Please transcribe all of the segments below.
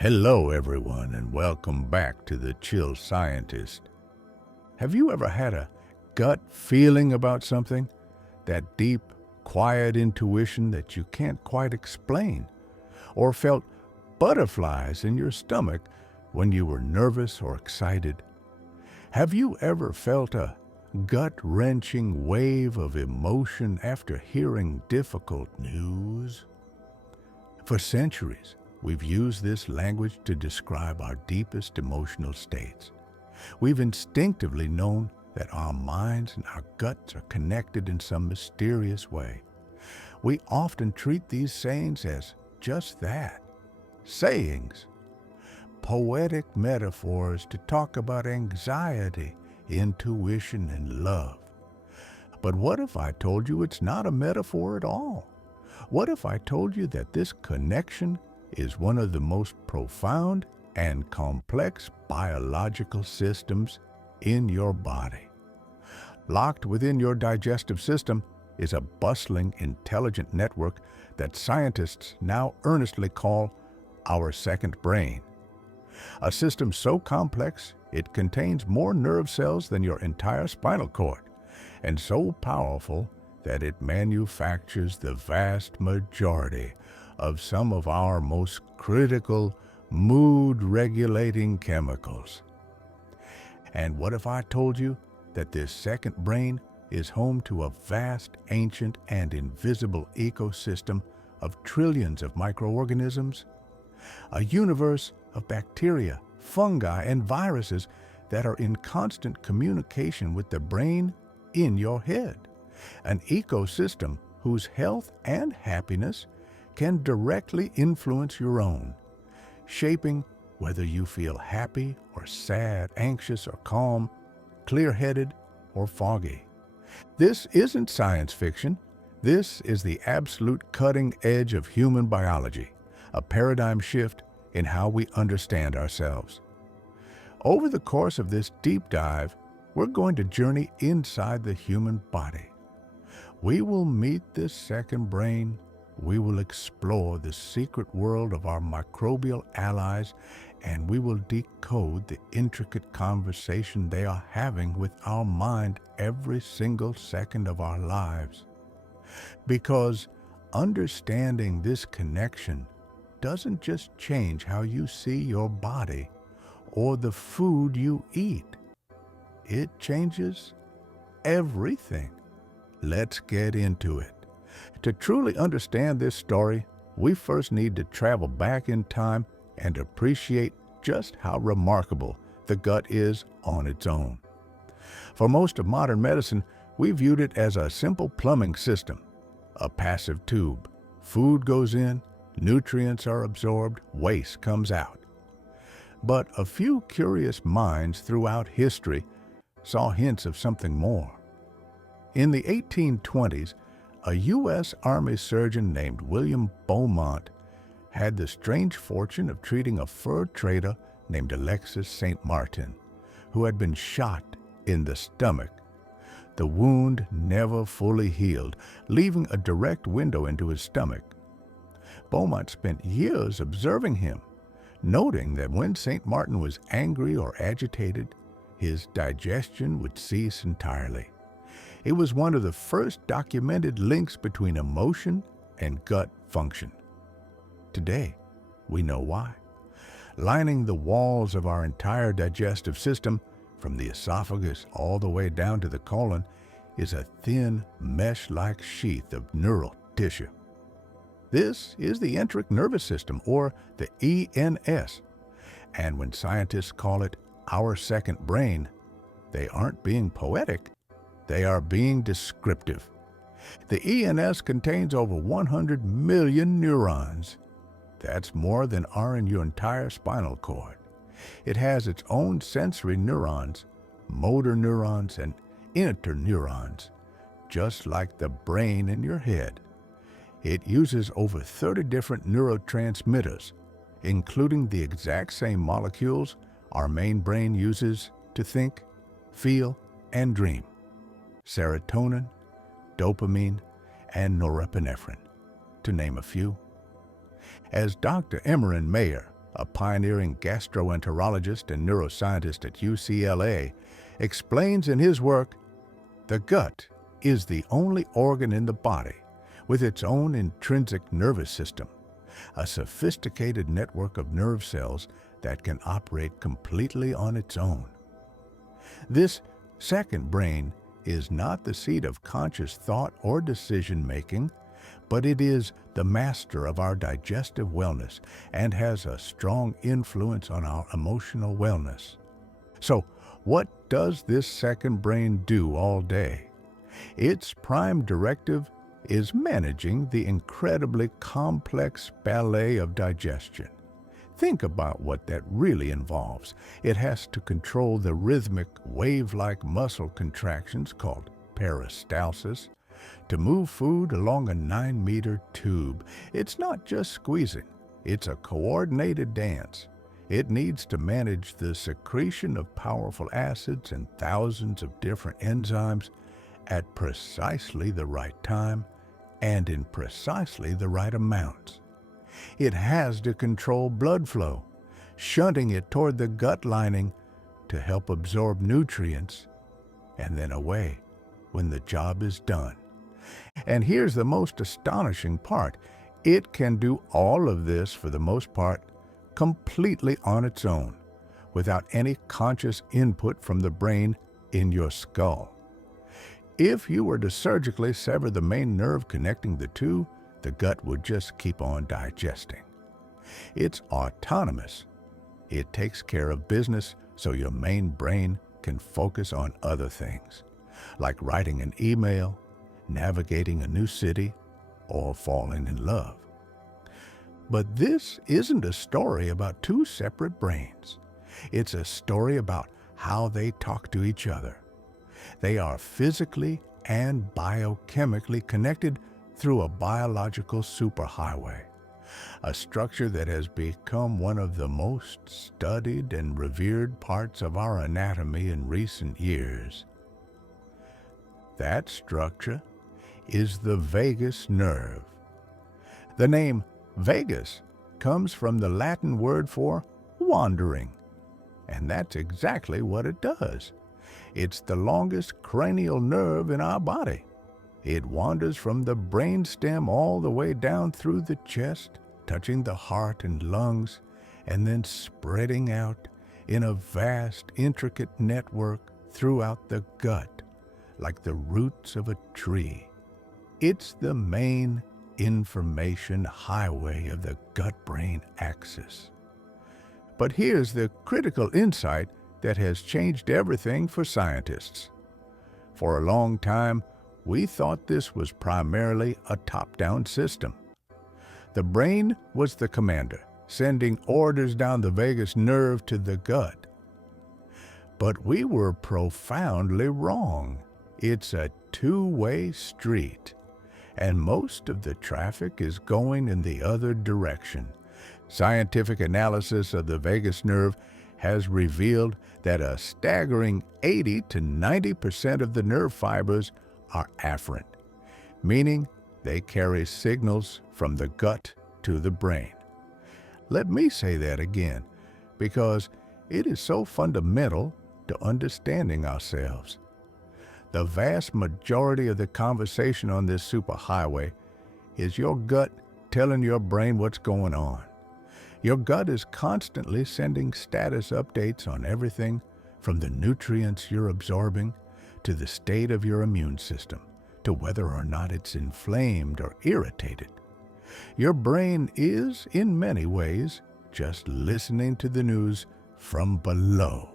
Hello, everyone, and welcome back to The Chill Scientist. Have you ever had a gut feeling about something? That deep, quiet intuition that you can't quite explain? Or felt butterflies in your stomach when you were nervous or excited? Have you ever felt a gut-wrenching wave of emotion after hearing difficult news? For centuries, we've used this language to describe our deepest emotional states. We've instinctively known that our minds and our guts are connected in some mysterious way. We often treat these sayings as just that, sayings, poetic metaphors to talk about anxiety, intuition, and love. But what if I told you it's not a metaphor at all? What if I told you that this connection is one of the most profound and complex biological systems in your body? Locked within your digestive system is a bustling, intelligent network that scientists now earnestly call our second brain. A system so complex it contains more nerve cells than your entire spinal cord, and so powerful that it manufactures the vast majority of some of our most critical mood-regulating chemicals. And what if I told you that this second brain is home to a vast, ancient, and invisible ecosystem of trillions of microorganisms? A universe of bacteria, fungi, and viruses that are in constant communication with the brain in your head. An ecosystem whose health and happiness can directly influence your own, shaping whether you feel happy or sad, anxious or calm, clear-headed or foggy. This isn't science fiction. This is the absolute cutting edge of human biology, a paradigm shift in how we understand ourselves. Over the course of this deep dive, we're going to journey inside the human body. We will meet this second brain. We will explore the secret world of our microbial allies, and we will decode the intricate conversation they are having with our mind every single second of our lives. Because understanding this connection doesn't just change how you see your body or the food you eat. It changes everything. Let's get into it. To truly understand this story, we first need to travel back in time and appreciate just how remarkable the gut is on its own. For most of modern medicine, we viewed it as a simple plumbing system, a passive tube. Food goes in, nutrients are absorbed, waste comes out. But a few curious minds throughout history saw hints of something more. In the 1820s, a U.S. Army surgeon named William Beaumont had the strange fortune of treating a fur trader named Alexis St. Martin, who had been shot in the stomach. The wound never fully healed, leaving a direct window into his stomach. Beaumont spent years observing him, noting that when St. Martin was angry or agitated, his digestion would cease entirely. It was one of the first documented links between emotion and gut function. Today, we know why. Lining the walls of our entire digestive system, from the esophagus all the way down to the colon, is a thin, mesh-like sheath of neural tissue. This is the enteric nervous system, or the ENS. And when scientists call it our second brain, they aren't being poetic. They are being descriptive. The ENS contains over 100 million neurons. That's more than are in your entire spinal cord. It has its own sensory neurons, motor neurons, and interneurons, just like the brain in your head. It uses over 30 different neurotransmitters, including the exact same molecules our main brain uses to think, feel, and dream: serotonin, dopamine, and norepinephrine, to name a few. As Dr. Emmerin Mayer, a pioneering gastroenterologist and neuroscientist at UCLA, explains in his work, the gut is the only organ in the body with its own intrinsic nervous system, a sophisticated network of nerve cells that can operate completely on its own. This second brain is not the seat of conscious thought or decision-making, but it is the master of our digestive wellness and has a strong influence on our emotional wellness. So, what does this second brain do all day? Its prime directive is managing the incredibly complex ballet of digestion. Think about what that really involves. It has to control the rhythmic, wave-like muscle contractions called peristalsis to move food along a 9-meter tube. It's not just squeezing. It's a coordinated dance. It needs to manage the secretion of powerful acids and thousands of different enzymes at precisely the right time and in precisely the right amounts. It has to control blood flow, shunting it toward the gut lining to help absorb nutrients and then away when the job is done. And here's the most astonishing part. It can do all of this, for the most part, completely on its own, without any conscious input from the brain in your skull. If you were to surgically sever the main nerve connecting the two, the gut would just keep on digesting. It's autonomous. It takes care of business so your main brain can focus on other things, like writing an email, navigating a new city, or falling in love. But this isn't a story about two separate brains. It's a story about how they talk to each other. They are physically and biochemically connected through a biological superhighway, a structure that has become one of the most studied and revered parts of our anatomy in recent years. That structure is the vagus nerve. The name vagus comes from the Latin word for wandering, and that's exactly what it does. It's the longest cranial nerve in our body. It wanders from the brainstem all the way down through the chest, touching the heart and lungs, and then spreading out in a vast, intricate network throughout the gut, like the roots of a tree. It's the main information highway of the gut-brain axis. But here's the critical insight that has changed everything for scientists. For a long time, we thought this was primarily a top-down system. The brain was the commander, sending orders down the vagus nerve to the gut. But we were profoundly wrong. It's a two-way street, and most of the traffic is going in the other direction. Scientific analysis of the vagus nerve has revealed that a staggering 80 to 90% of the nerve fibers are afferent, meaning they carry signals from the gut to the brain. Let me say that again, because it is so fundamental to understanding ourselves. The vast majority of the conversation on this superhighway is your gut telling your brain what's going on. Your gut is constantly sending status updates on everything from the nutrients you're absorbing to the state of your immune system, to whether or not it's inflamed or irritated. Your brain is, in many ways, just listening to the news from below.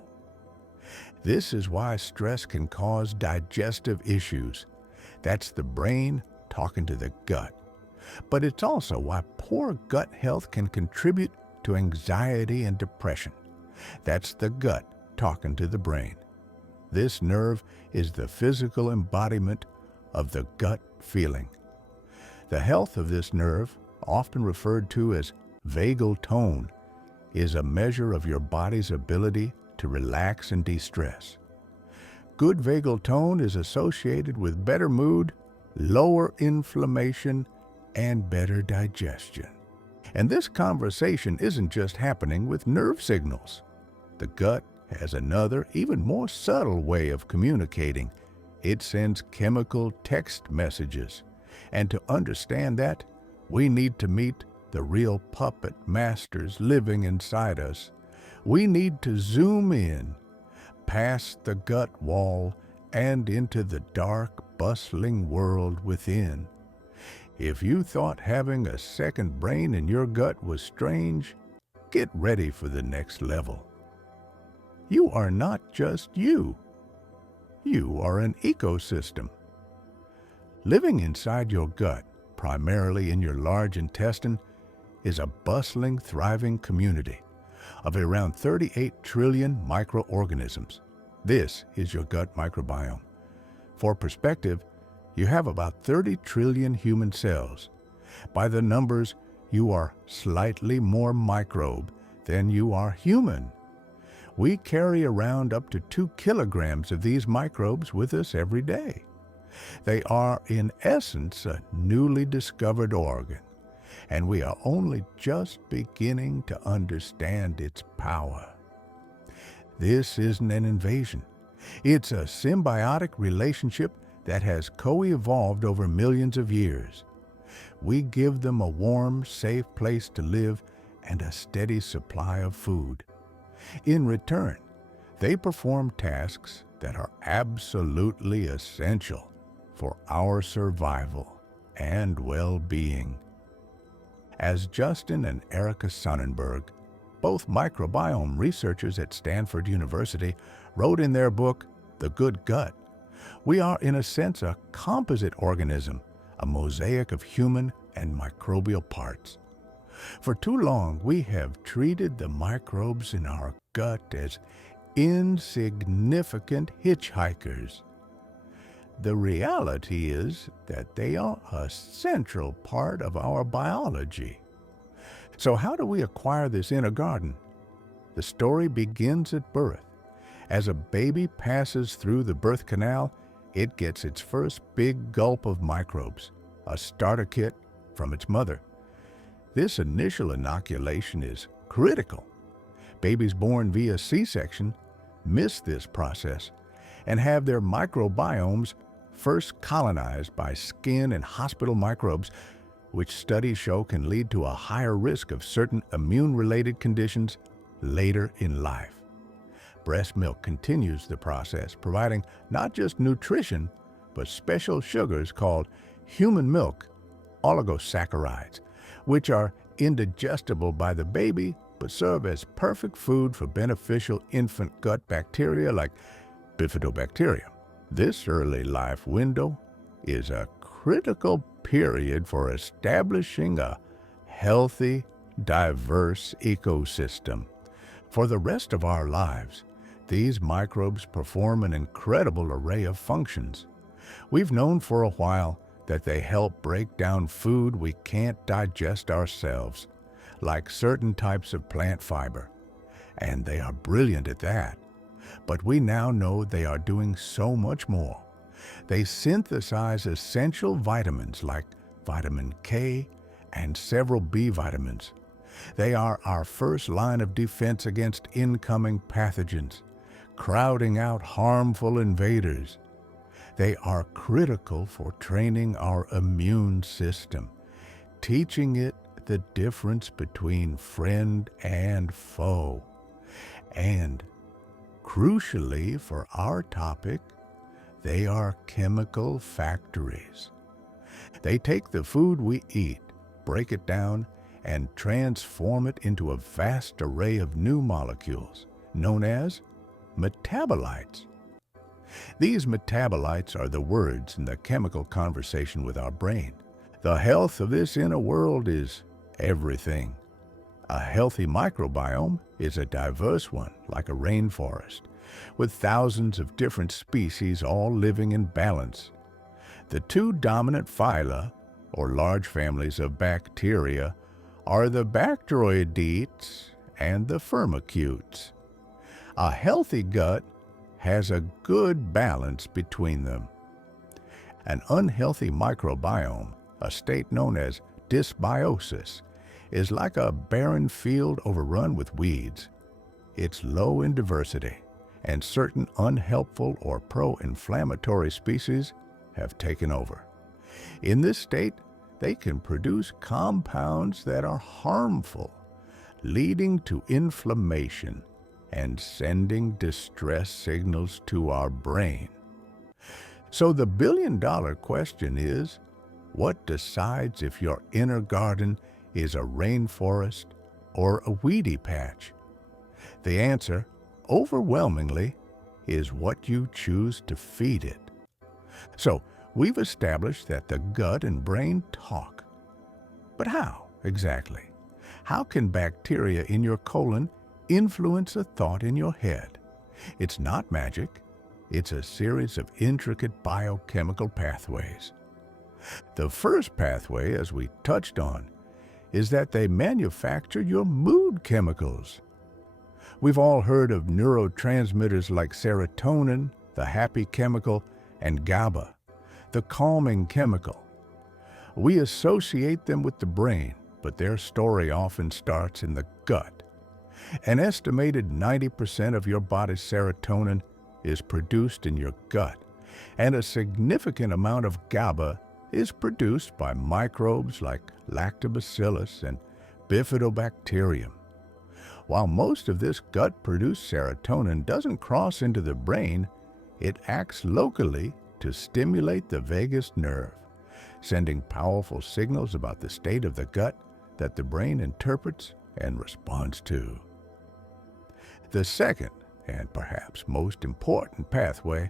This is why stress can cause digestive issues. That's the brain talking to the gut. But it's also why poor gut health can contribute to anxiety and depression. That's the gut talking to the brain. This nerve is the physical embodiment of the gut feeling. The health of this nerve, often referred to as vagal tone, is a measure of your body's ability to relax and de-stress. Good vagal tone is associated with better mood, lower inflammation, and better digestion. And this conversation isn't just happening with nerve signals. The gut has another, even more subtle way of communicating. It sends chemical text messages. And to understand that, we need to meet the real puppet masters living inside us. We need to zoom in, past the gut wall, and into the dark, bustling world within. If you thought having a second brain in your gut was strange, get ready for the next level. You are not just you. You are an ecosystem. Living inside your gut, primarily in your large intestine, is a bustling, thriving community of around 38 trillion microorganisms. This is your gut microbiome. For perspective, you have about 30 trillion human cells. By the numbers, you are slightly more microbe than you are human. We carry around up to 2 kilograms of these microbes with us every day. They are, in essence, a newly discovered organ, and we are only just beginning to understand its power. This isn't an invasion. It's a symbiotic relationship that has co-evolved over millions of years. We give them a warm, safe place to live and a steady supply of food. In return, they perform tasks that are absolutely essential for our survival and well-being. As Justin and Erica Sonnenberg, both microbiome researchers at Stanford University, wrote in their book, The Good Gut, we are in a sense a composite organism, a mosaic of human and microbial parts. For too long, we have treated the microbes in our gut as insignificant hitchhikers. The reality is that they are a central part of our biology. So how do we acquire this inner garden? The story begins at birth. As a baby passes through the birth canal, it gets its first big gulp of microbes, a starter kit from its mother. This initial inoculation is critical. Babies born via C-section miss this process and have their microbiomes first colonized by skin and hospital microbes, which studies show can lead to a higher risk of certain immune-related conditions later in life. Breast milk continues the process, providing not just nutrition, but special sugars called human milk oligosaccharides, which are indigestible by the baby but serve as perfect food for beneficial infant gut bacteria like bifidobacterium. This early life window is a critical period for establishing a healthy, diverse ecosystem. For the rest of our lives, these microbes perform an incredible array of functions. We've known for a while that they help break down food we can't digest ourselves, like certain types of plant fiber, and they are brilliant at that. But we now know they are doing so much more. They synthesize essential vitamins like vitamin K and several B vitamins. They are our first line of defense against incoming pathogens, crowding out harmful invaders. They are critical for training our immune system, teaching it the difference between friend and foe. And, crucially for our topic, they are chemical factories. They take the food we eat, break it down, and transform it into a vast array of new molecules, known as metabolites. These metabolites are the words in the chemical conversation with our brain. The health of this inner world is everything. A healthy microbiome is a diverse one, like a rainforest, with thousands of different species all living in balance. The two dominant phyla, or large families of bacteria, are the Bacteroidetes and the Firmicutes. A healthy gut has a good balance between them. An unhealthy microbiome, a state known as dysbiosis, is like a barren field overrun with weeds. It's low in diversity, and certain unhelpful or pro-inflammatory species have taken over. In this state, they can produce compounds that are harmful, leading to inflammation and sending distress signals to our brain. So the billion-dollar question is, what decides if your inner garden is a rainforest or a weedy patch? The answer, overwhelmingly, is what you choose to feed it. So, we've established that the gut and brain talk. But how, exactly? How can bacteria in your colon influence a thought in your head? It's not magic. It's a series of intricate biochemical pathways. The first pathway, as we touched on, is that they manufacture your mood chemicals. We've all heard of neurotransmitters like serotonin, the happy chemical, and GABA, the calming chemical. We associate them with the brain, but their story often starts in the gut. An estimated 90% of your body's serotonin is produced in your gut, and a significant amount of GABA is produced by microbes like lactobacillus and bifidobacterium. While most of this gut-produced serotonin doesn't cross into the brain, it acts locally to stimulate the vagus nerve, sending powerful signals about the state of the gut that the brain interprets and responds to. The second, and perhaps most important pathway,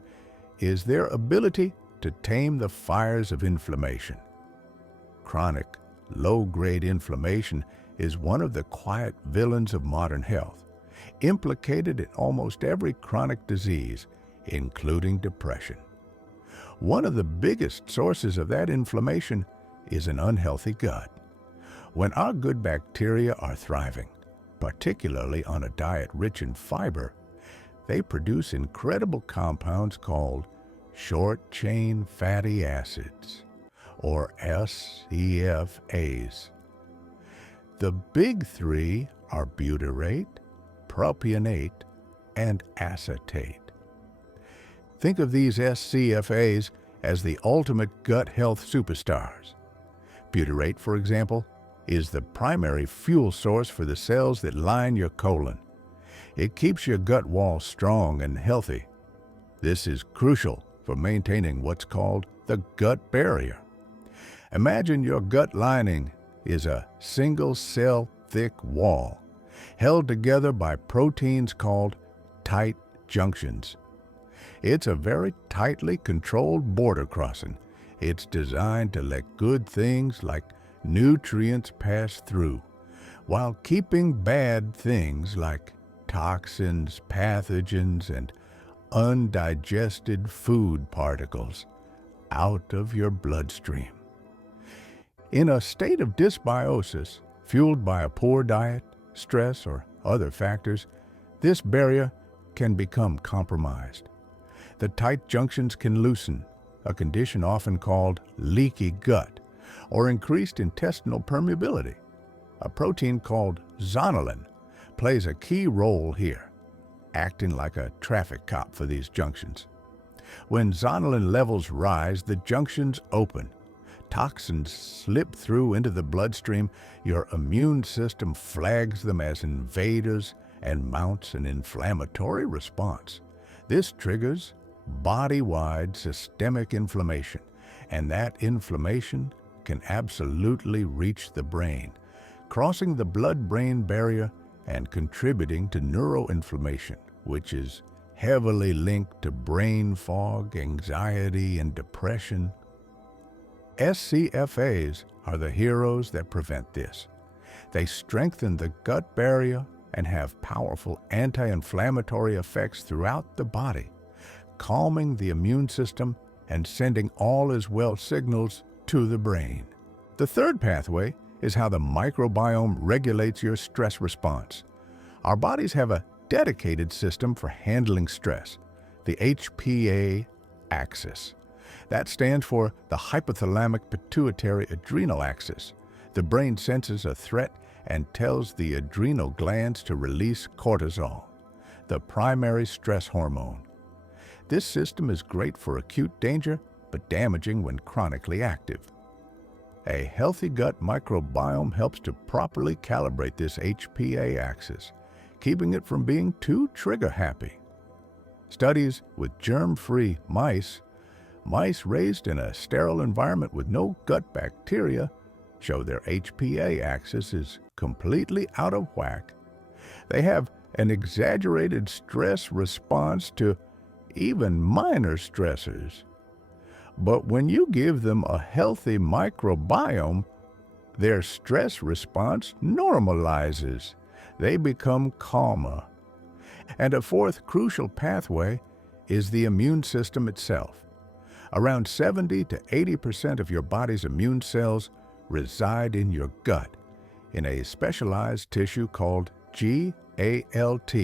is their ability to tame the fires of inflammation. Chronic, low-grade inflammation is one of the quiet villains of modern health, implicated in almost every chronic disease, including depression. One of the biggest sources of that inflammation is an unhealthy gut. When our good bacteria are thriving, particularly on a diet rich in fiber, they produce incredible compounds called short-chain fatty acids, or SCFAs. The big three are butyrate, propionate, and acetate. Think of these SCFAs as the ultimate gut health superstars. Butyrate, for example, is the primary fuel source for the cells that line your colon. It keeps your gut wall strong and healthy. This is crucial for maintaining what's called the gut barrier. Imagine your gut lining is a single-cell thick wall, held together by proteins called tight junctions. It's a very tightly controlled border crossing. It's designed to let good things like nutrients pass through, while keeping bad things like toxins, pathogens, and undigested food particles out of your bloodstream. In a state of dysbiosis, fueled by a poor diet, stress, or other factors, this barrier can become compromised. The tight junctions can loosen, a condition often called leaky gut, or increased intestinal permeability. A protein called zonulin plays a key role here, acting like a traffic cop for these junctions. When zonulin levels rise, the junctions open. Toxins slip through into the bloodstream. Your immune system flags them as invaders and mounts an inflammatory response. This triggers body-wide systemic inflammation, and that inflammation can absolutely reach the brain, crossing the blood-brain barrier and contributing to neuroinflammation, which is heavily linked to brain fog, anxiety, and depression. SCFAs are the heroes that prevent this. They strengthen the gut barrier and have powerful anti-inflammatory effects throughout the body, calming the immune system and sending all is well signals to the brain. The third pathway is how the microbiome regulates your stress response. Our bodies have a dedicated system for handling stress, the HPA axis. That stands for the hypothalamic pituitary adrenal axis. The brain senses a threat and tells the adrenal glands to release cortisol, the primary stress hormone. This system is great for acute danger, but damaging when chronically active. A healthy gut microbiome helps to properly calibrate this HPA axis, keeping it from being too trigger-happy. Studies with germ-free mice raised in a sterile environment with no gut bacteria, show their HPA axis is completely out of whack. They have an exaggerated stress response to even minor stressors. But when you give them a healthy microbiome, their stress response normalizes. They become calmer. And a fourth crucial pathway is the immune system itself. Around 70 to 80% of your body's immune cells reside in your gut, in a specialized tissue called GALT,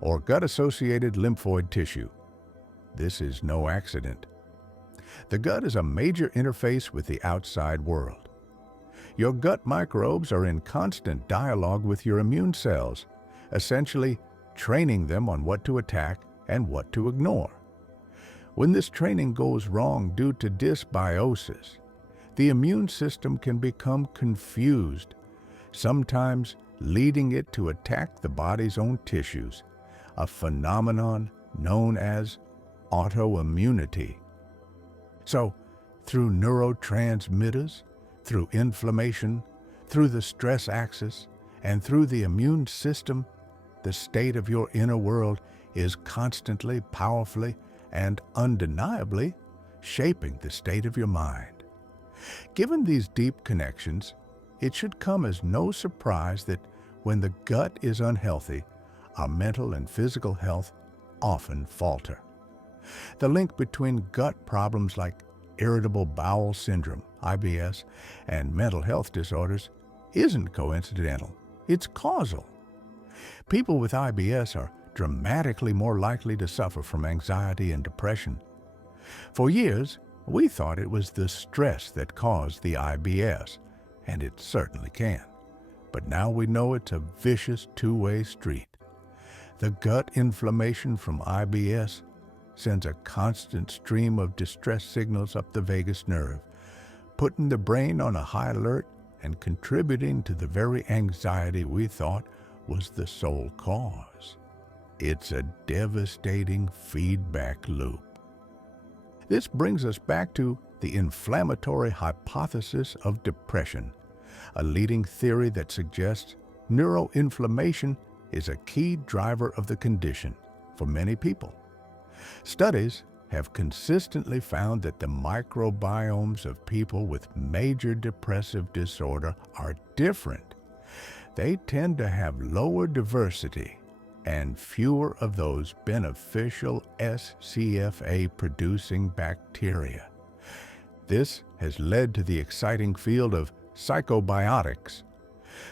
or gut-associated lymphoid tissue. This is no accident. The gut is a major interface with the outside world. Your gut microbes are in constant dialogue with your immune cells, essentially training them on what to attack and what to ignore. When this training goes wrong due to dysbiosis, the immune system can become confused, sometimes leading it to attack the body's own tissues, a phenomenon known as autoimmunity. So, through neurotransmitters, through inflammation, through the stress axis, and through the immune system, the state of your inner world is constantly, powerfully, and undeniably shaping the state of your mind. Given these deep connections, it should come as no surprise that when the gut is unhealthy, our mental and physical health often falter. The link between gut problems like irritable bowel syndrome, IBS, and mental health disorders isn't coincidental, it's causal. People with IBS are dramatically more likely to suffer from anxiety and depression. For years, we thought it was the stress that caused the IBS, and it certainly can. But now we know it's a vicious two-way street. The gut inflammation from IBS sends a constant stream of distress signals up the vagus nerve, putting the brain on a high alert and contributing to the very anxiety we thought was the sole cause. It's a devastating feedback loop. This brings us back to the inflammatory hypothesis of depression, a leading theory that suggests neuroinflammation is a key driver of the condition for many people. Studies have consistently found that the microbiomes of people with major depressive disorder are different. They tend to have lower diversity and fewer of those beneficial SCFA-producing bacteria. This has led to the exciting field of psychobiotics.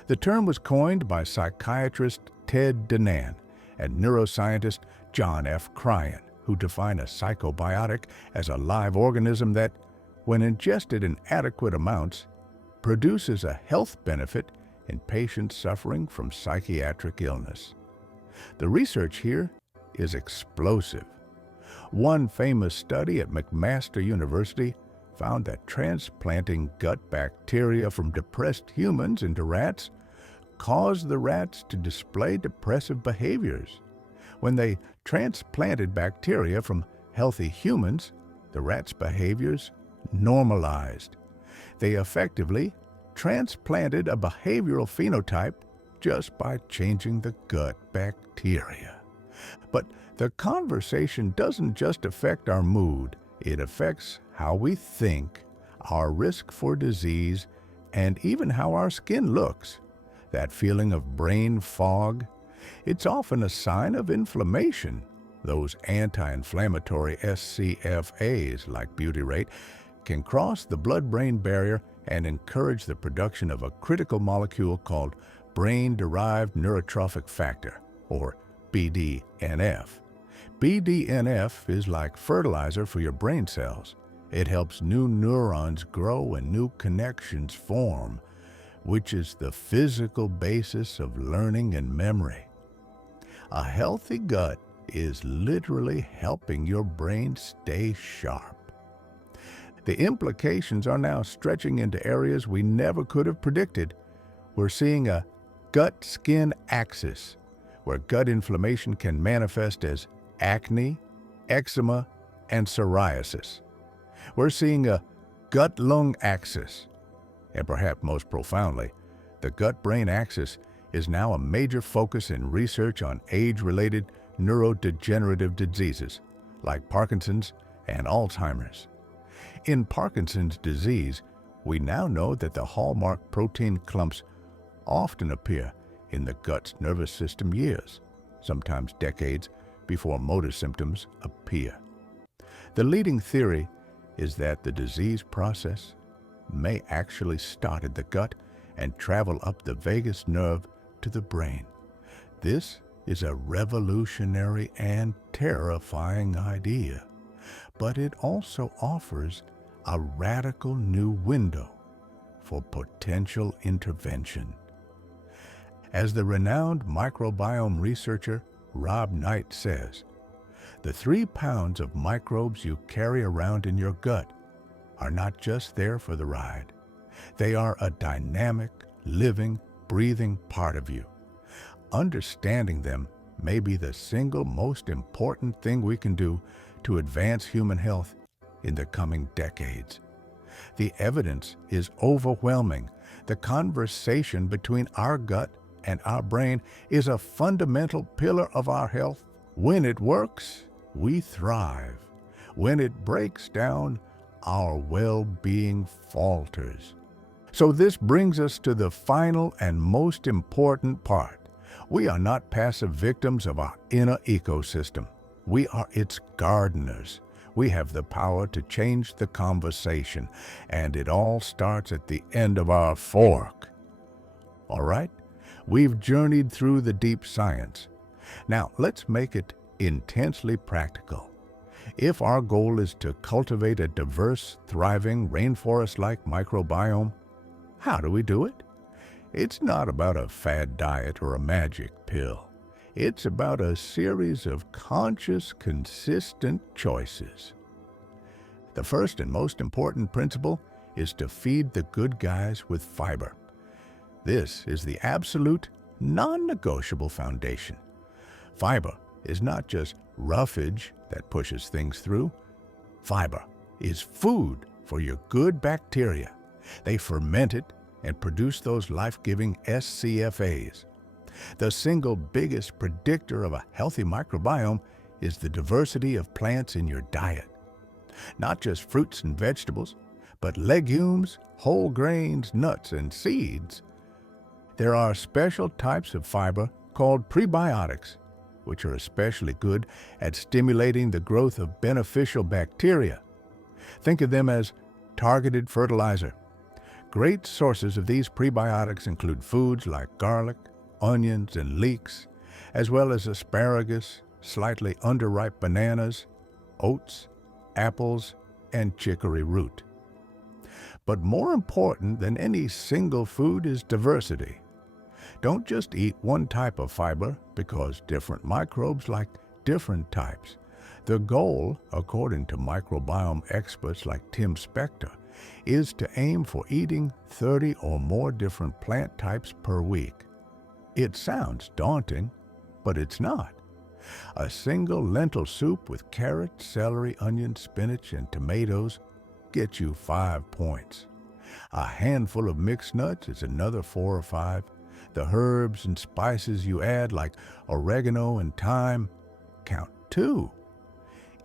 The term was coined by psychiatrist Ted Danan and neuroscientist John F. Cryan, who define a psychobiotic as a live organism that, when ingested in adequate amounts, produces a health benefit in patients suffering from psychiatric illness. The research here is explosive. One famous study at McMaster University found that transplanting gut bacteria from depressed humans into rats caused the rats to display depressive behaviors. When they transplanted bacteria from healthy humans, the rats' behaviors normalized. They effectively transplanted a behavioral phenotype just by changing the gut bacteria. But the conversation doesn't just affect our mood, it affects how we think, our risk for disease, and even how our skin looks. That feeling of brain fog, it's often a sign of inflammation. Those anti-inflammatory SCFAs, like butyrate, can cross the blood-brain barrier and encourage the production of a critical molecule called brain-derived neurotrophic factor, or BDNF. BDNF is like fertilizer for your brain cells. It helps new neurons grow and new connections form. which is the physical basis of learning and memory. A healthy gut is literally helping your brain stay sharp. The implications are now stretching into areas we never could have predicted. We're seeing a gut-skin axis, where gut inflammation can manifest as acne, eczema, and psoriasis. We're seeing a gut-lung axis, and perhaps most profoundly, the gut-brain axis is now a major focus in research on age-related neurodegenerative diseases like Parkinson's and Alzheimer's. In Parkinson's disease, we now know that the hallmark protein clumps often appear in the gut's nervous system years, sometimes decades, before motor symptoms appear. The leading theory is that the disease process may actually start at the gut and travel up the vagus nerve to the brain. This is a revolutionary and terrifying idea, but it also offers a radical new window for potential intervention. As the renowned microbiome researcher Rob Knight says, the 3 pounds of microbes you carry around in your gut are not just there for the ride. They are a dynamic, living, breathing part of you. Understanding them may be the single most important thing we can do to advance human health in the coming decades. The evidence is overwhelming. The conversation between our gut and our brain is a fundamental pillar of our health. When it works, we thrive. When it breaks down, our well-being falters. So this brings us to the final and most important part. We are not passive victims of our inner ecosystem. We are its gardeners. We have the power to change the conversation, and it all starts at the end of our fork. All right? We've journeyed through the deep science. Now, let's make it intensely practical. If our goal is to cultivate a diverse, thriving, rainforest-like microbiome, how do we do it? It's not about a fad diet or a magic pill. It's about a series of conscious, consistent choices. The first and most important principle is to feed the good guys with fiber. This is the absolute, non-negotiable foundation. Fiber is not just roughage that pushes things through. Fiber is food for your good bacteria. They ferment it and produce those life-giving SCFAs. The single biggest predictor of a healthy microbiome is the diversity of plants in your diet. Not just fruits and vegetables, but legumes, whole grains, nuts, and seeds. There are special types of fiber called prebiotics, which are especially good at stimulating the growth of beneficial bacteria. Think of them as targeted fertilizer. Great sources of these prebiotics include foods like garlic, onions, and leeks, as well as asparagus, slightly underripe bananas, oats, apples, and chicory root. But more important than any single food is diversity. Don't just eat one type of fiber because different microbes like different types. The goal, according to microbiome experts like Tim Spector, is to aim for eating 30 or more different plant types per week. It sounds daunting, but it's not. A single lentil soup with carrots, celery, onions, spinach, and tomatoes gets you 5 points. A handful of mixed nuts is another 4 or 5. The herbs and spices you add, like oregano and thyme, count 2.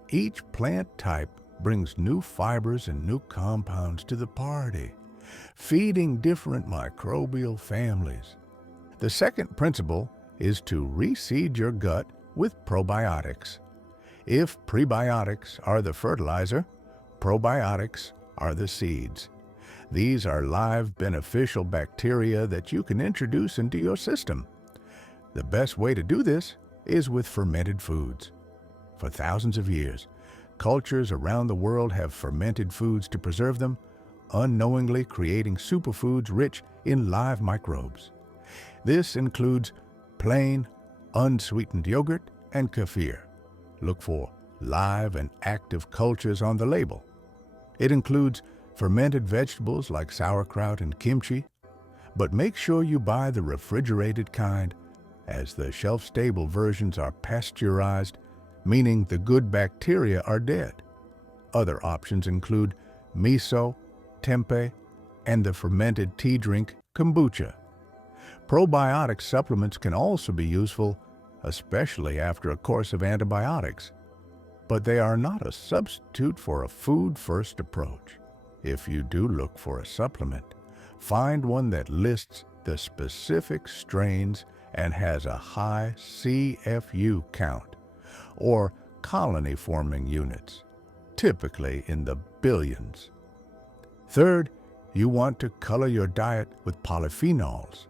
Each plant type brings new fibers and new compounds to the party, feeding different microbial families. The second principle is to reseed your gut with probiotics. If prebiotics are the fertilizer, probiotics are the seeds. These are live, beneficial bacteria that you can introduce into your system. The best way to do this is with fermented foods. For thousands of years, cultures around the world have fermented foods to preserve them unknowingly creating superfoods rich in live microbes. This includes plain, unsweetened yogurt and kefir. Look for live and active cultures on the label. It includes fermented vegetables like sauerkraut and kimchi, but make sure you buy the refrigerated kind, as the shelf-stable versions are pasteurized, meaning the good bacteria are dead. Other options include miso, tempeh, and the fermented tea drink kombucha. Probiotic supplements can also be useful, especially after a course of antibiotics, but they are not a substitute for a food-first approach. If you do look for a supplement, find one that lists the specific strains and has a high CFU count, or colony-forming units, typically in the billions. Third, you want to color your diet with polyphenols.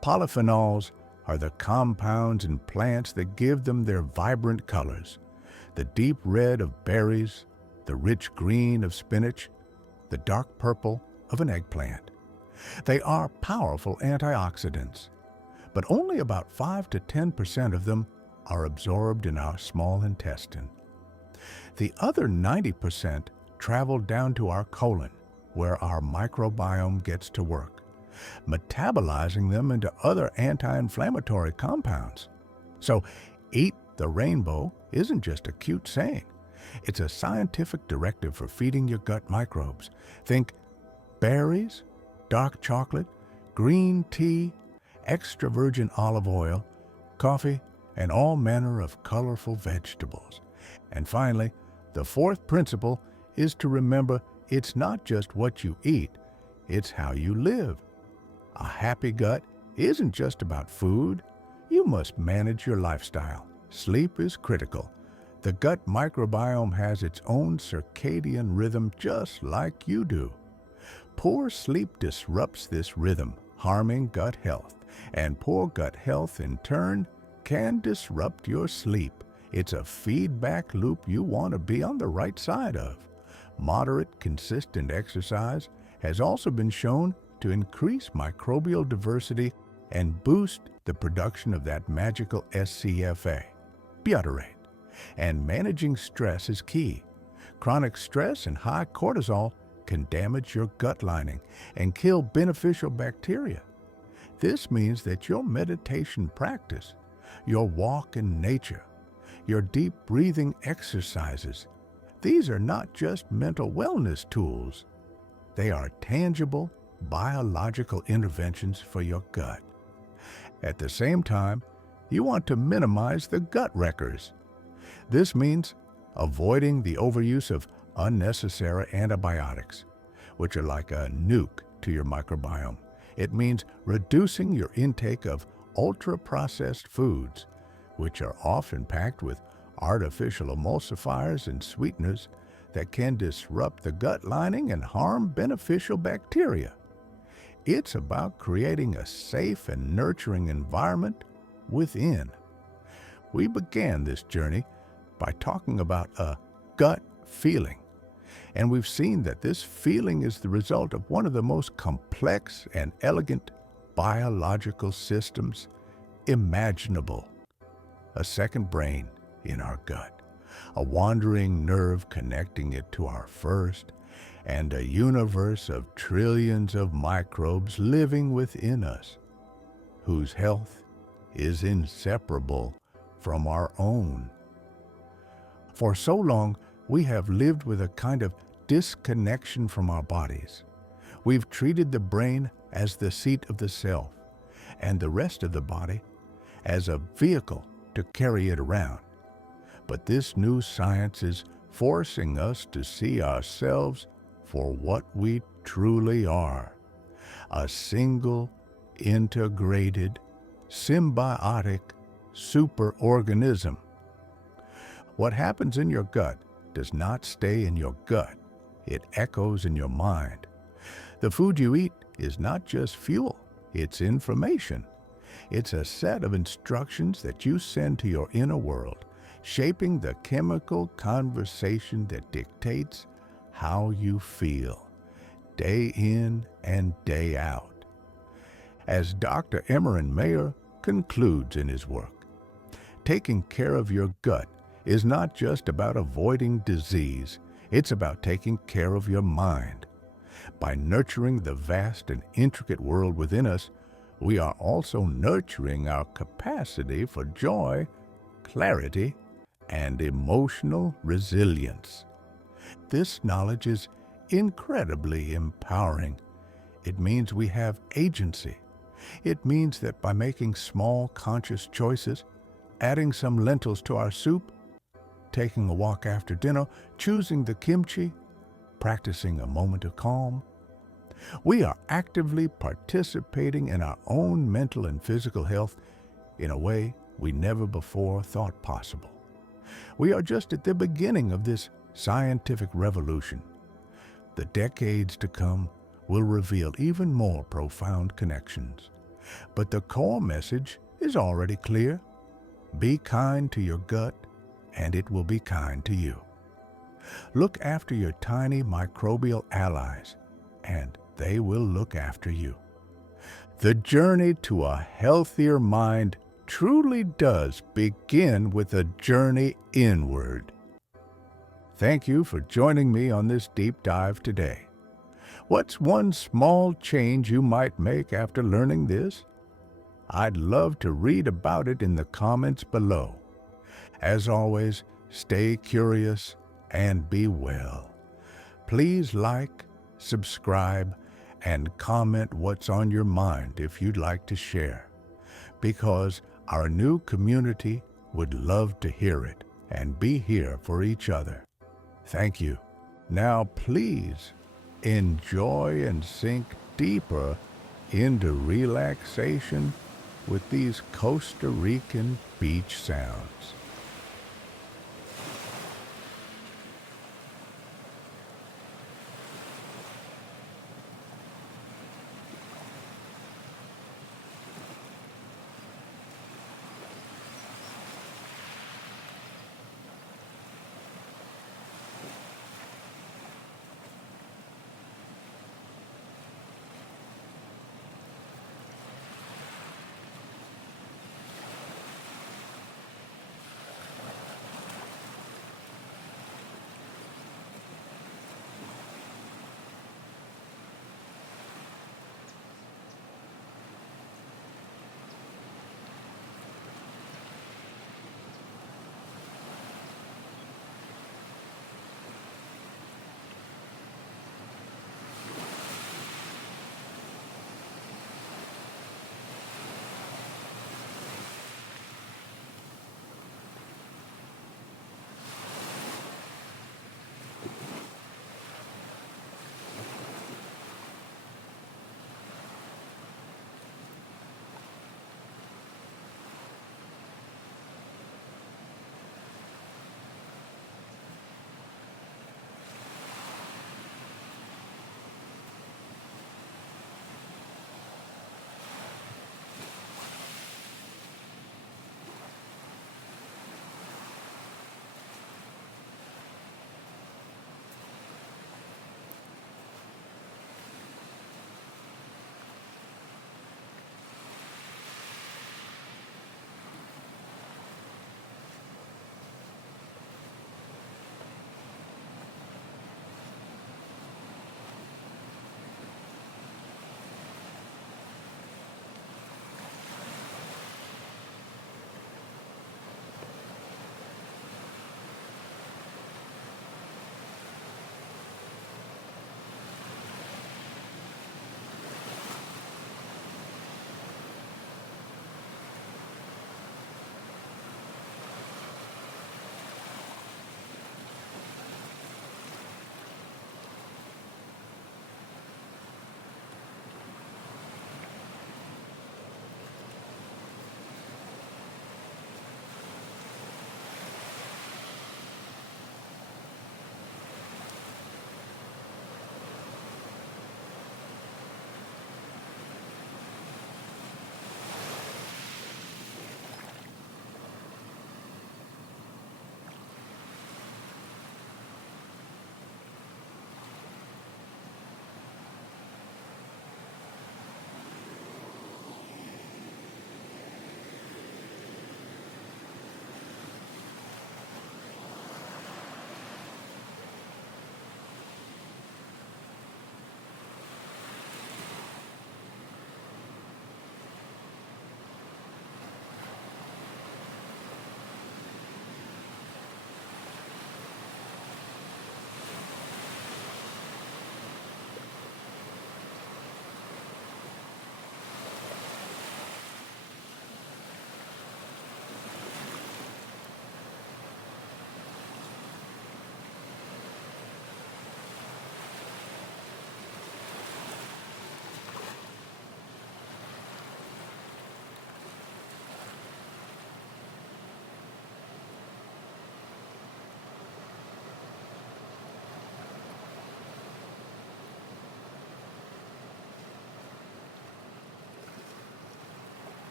Polyphenols are the compounds in plants that give them their vibrant colors: the deep red of berries, the rich green of spinach, the dark purple of an eggplant. They are powerful antioxidants, but only about 5 to 10% of them are absorbed in our small intestine. The other 90% travel down to our colon, where our microbiome gets to work, metabolizing them into other anti-inflammatory compounds. So, eat the rainbow isn't just a cute saying. It's a scientific directive for feeding your gut microbes. Think berries, dark chocolate, green tea, extra virgin olive oil, coffee, and all manner of colorful vegetables. And finally, the fourth principle is to remember it's not just what you eat, it's how you live. A happy gut isn't just about food. You must manage your lifestyle. Sleep is critical. The gut microbiome has its own circadian rhythm just like you do. Poor sleep disrupts this rhythm, harming gut health, and poor gut health in turn can disrupt your sleep. It's a feedback loop you want to be on the right side of. Moderate, consistent exercise has also been shown to increase microbial diversity and boost the production of that magical SCFA, butyrate. And managing stress is key. Chronic stress and high cortisol can damage your gut lining and kill beneficial bacteria. This means that your meditation practice, your walk in nature, your deep breathing exercises, these are not just mental wellness tools. They are tangible, biological interventions for your gut. At the same time, you want to minimize the gut wreckers. This means avoiding the overuse of unnecessary antibiotics, which are like a nuke to your microbiome. It means reducing your intake of ultra-processed foods, which are often packed with artificial emulsifiers and sweeteners that can disrupt the gut lining and harm beneficial bacteria. It's about creating a safe and nurturing environment within. We began this journey by talking about a gut feeling, and we've seen that this feeling is the result of one of the most complex and elegant biological systems imaginable: a second brain in our gut, a wandering nerve connecting it to our first, and a universe of trillions of microbes living within us, whose health is inseparable from our own. For so long, we have lived with a kind of disconnection from our bodies. We've treated the brain as the seat of the self, and the rest of the body as a vehicle to carry it around. But this new science is forcing us to see ourselves for what we truly are: a single, integrated, symbiotic superorganism. What happens in your gut does not stay in your gut. It echoes in your mind. The food you eat is not just fuel, it's information. It's a set of instructions that you send to your inner world, shaping the chemical conversation that dictates how you feel. day in and day out. As Dr. Emmerin Mayer concludes in his work, taking care of your gut is not just about avoiding disease, it's about taking care of your mind. By nurturing the vast and intricate world within us, we are also nurturing our capacity for joy, clarity, and emotional resilience. This knowledge is incredibly empowering. It means we have agency. It means that by making small conscious choices, adding some lentils to our soup, taking a walk after dinner, choosing the kimchi, practicing a moment of calm, we are actively participating in our own mental and physical health in a way we never before thought possible. We are just at the beginning of this scientific revolution. The decades to come will reveal even more profound connections. But the core message is already clear. Be kind to your gut, and it will be kind to you. Look after your tiny microbial allies, and they will look after you. The journey to a healthier mind truly does begin with a journey inward. Thank you for joining me on this deep dive today. What's one small change you might make after learning this? I'd love to read about it in the comments below. As always, stay curious and be well. Please like, subscribe, and comment what's on your mind if you'd like to share, because our new community would love to hear it and be here for each other. Thank you. Now please enjoy and sink deeper into relaxation with these Costa Rican beach sounds.